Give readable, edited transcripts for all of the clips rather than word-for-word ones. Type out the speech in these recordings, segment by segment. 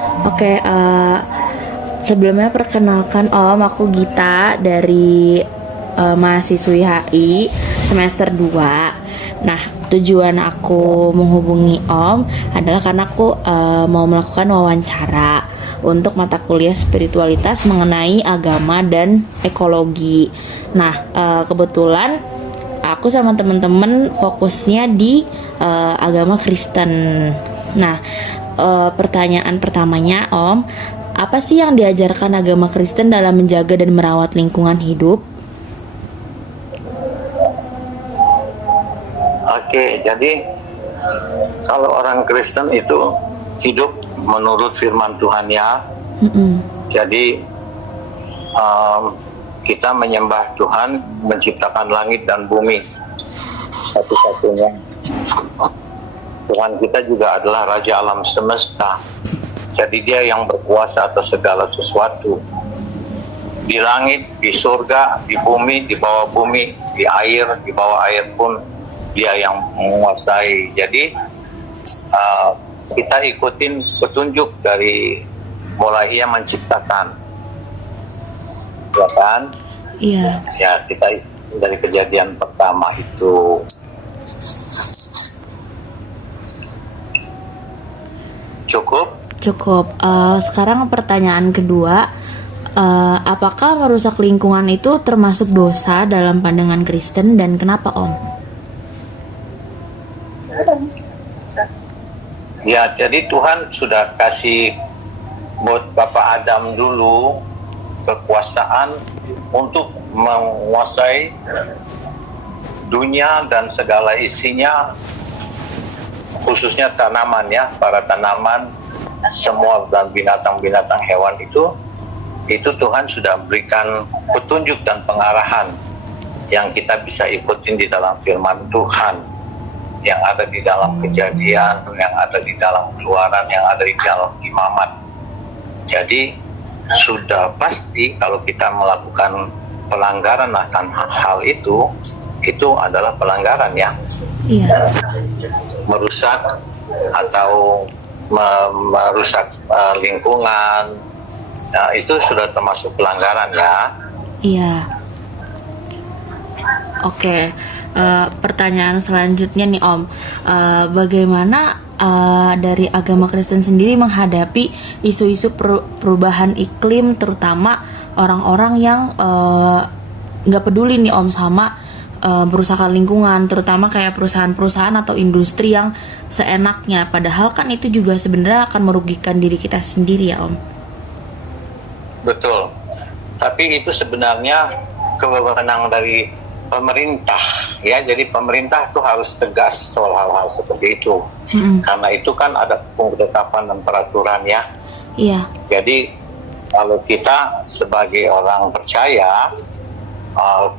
Oke, sebelumnya perkenalkan Om, aku Gita dari mahasiswi HI semester 2. Nah, tujuan aku menghubungi Om adalah karena aku mau melakukan wawancara untuk mata kuliah spiritualitas mengenai agama dan ekologi. Nah, kebetulan aku sama temen-temen fokusnya di agama Kristen. Nah, pertanyaan pertamanya, Om, apa sih yang diajarkan agama Kristen dalam menjaga dan merawat lingkungan hidup? Oke, jadi kalau orang Kristen itu hidup menurut firman Tuhan ya. Mm-mm. Jadi kita menyembah Tuhan menciptakan langit dan bumi satu-satunya. Tuhan kita juga adalah Raja Alam Semesta. Jadi dia yang berkuasa atas segala sesuatu. Di langit, di surga, di bumi, di bawah bumi, di air, di bawah air pun dia yang menguasai. Jadi kita ikutin petunjuk dari mulai ia menciptakan, ya kan? Iya, Ya kita dari kejadian pertama itu. Cukup? cukup. Sekarang pertanyaan kedua, apakah merusak lingkungan itu termasuk dosa dalam pandangan Kristen dan kenapa, Om? Ya, jadi Tuhan sudah kasih buat Bapak Adam dulu kekuasaan untuk menguasai dunia dan segala isinya, khususnya tanaman ya, para tanaman, semua dan binatang-binatang hewan itu Tuhan sudah berikan petunjuk dan pengarahan yang kita bisa ikutin di dalam firman Tuhan, yang ada di dalam kejadian, yang ada di dalam keluaran, yang ada di dalam imamat. Jadi sudah pasti kalau kita melakukan pelanggaran akan hal itu adalah pelanggaran ya. Iya. Merusak atau merusak lingkungan, nah, itu sudah termasuk pelanggaran ya. Iya. Oke, pertanyaan selanjutnya nih Om, bagaimana dari agama Kristen sendiri menghadapi isu-isu perubahan iklim, terutama orang-orang yang nggak peduli nih Om sama perusahaan lingkungan, terutama kayak perusahaan-perusahaan atau industri yang seenaknya, padahal kan itu juga sebenarnya akan merugikan diri kita sendiri ya Om. Betul. Tapi itu sebenarnya kewenangan dari pemerintah ya. Jadi pemerintah tuh harus tegas soal hal-hal seperti itu. Karena itu kan ada ketetapan dan peraturan ya. Iya. Jadi kalau kita sebagai orang percaya,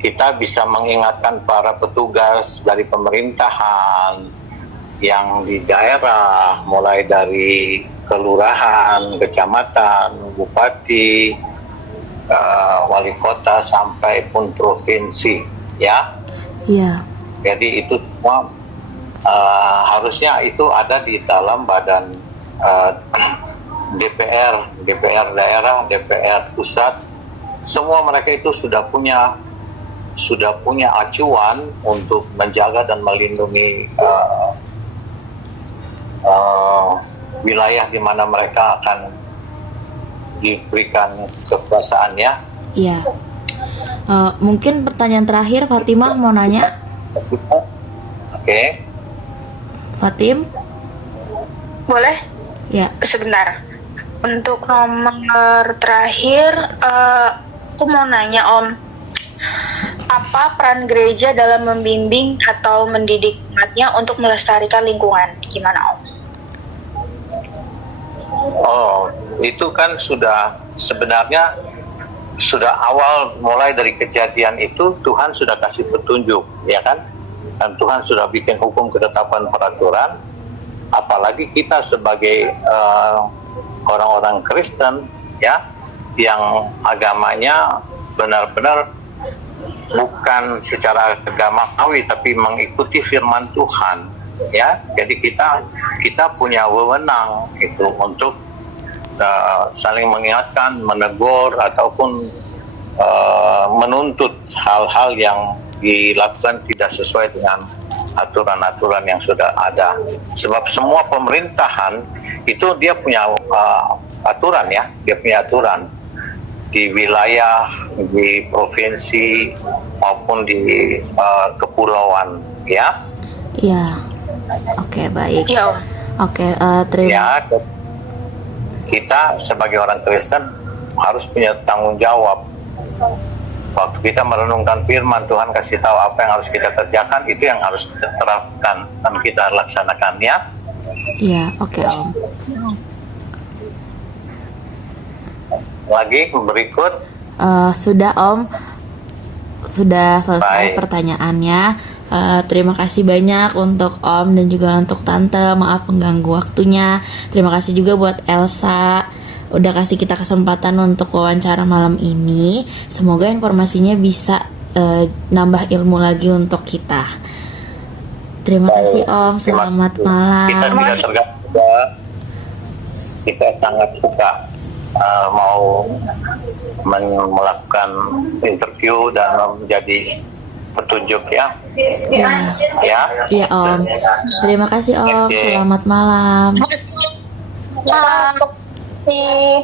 kita bisa mengingatkan para petugas dari pemerintahan yang di daerah, mulai dari kelurahan, kecamatan, bupati, wali kota sampai pun provinsi ya. Iya. Jadi itu semua harusnya itu ada di dalam badan DPR daerah, DPR pusat. Semua mereka itu sudah punya acuan untuk menjaga dan melindungi wilayah di mana mereka akan diberikan kekuasaan ya. Iya. Mungkin pertanyaan terakhir, Fatimah mau nanya. Oke. Fatim? Boleh? Ya. Sebentar. Untuk nomor terakhir, aku mau nanya Om, apa peran gereja dalam membimbing atau mendidik umatnya untuk melestarikan lingkungan? Gimana Om? Oh, itu kan sebenarnya sudah awal mulai dari kejadian itu Tuhan sudah kasih petunjuk, ya kan? Dan Tuhan sudah bikin hukum, ketetapan, peraturan. Apalagi kita sebagai orang-orang Kristen, ya, yang agamanya benar-benar bukan secara agamawi, tapi mengikuti firman Tuhan, ya. Jadi kita punya wewenang itu untuk saling mengingatkan, menegur ataupun menuntut hal-hal yang dilakukan tidak sesuai dengan aturan-aturan yang sudah ada. Sebab semua pemerintahan itu dia punya aturan ya, dia punya aturan di wilayah, di provinsi maupun di kepulauan ya. Iya. Oke, baik. Ya Om. Oke, terima. Ya, kita sebagai orang Kristen harus punya tanggung jawab. Waktu kita merenungkan firman, Tuhan kasih tahu apa yang harus kita kerjakan, itu yang harus kita terapkan dan kita laksanakan ya. Iya, oke Om. Lagi berikut. Sudah Om, sudah selesai Baik. pertanyaannya. Terima kasih banyak untuk Om dan juga untuk Tante. Maaf mengganggu waktunya. Terima kasih juga buat Elsa udah kasih kita kesempatan untuk wawancara malam ini. Semoga informasinya bisa nambah ilmu lagi untuk kita. Terima kasih Om. Selamat Kita malam. tidak terganggu. Kita sangat suka mau melakukan interview dan menjadi petunjuk ya. Ya. Iya Om. Terima kasih Om. Oke. Selamat malam. Terima kasih.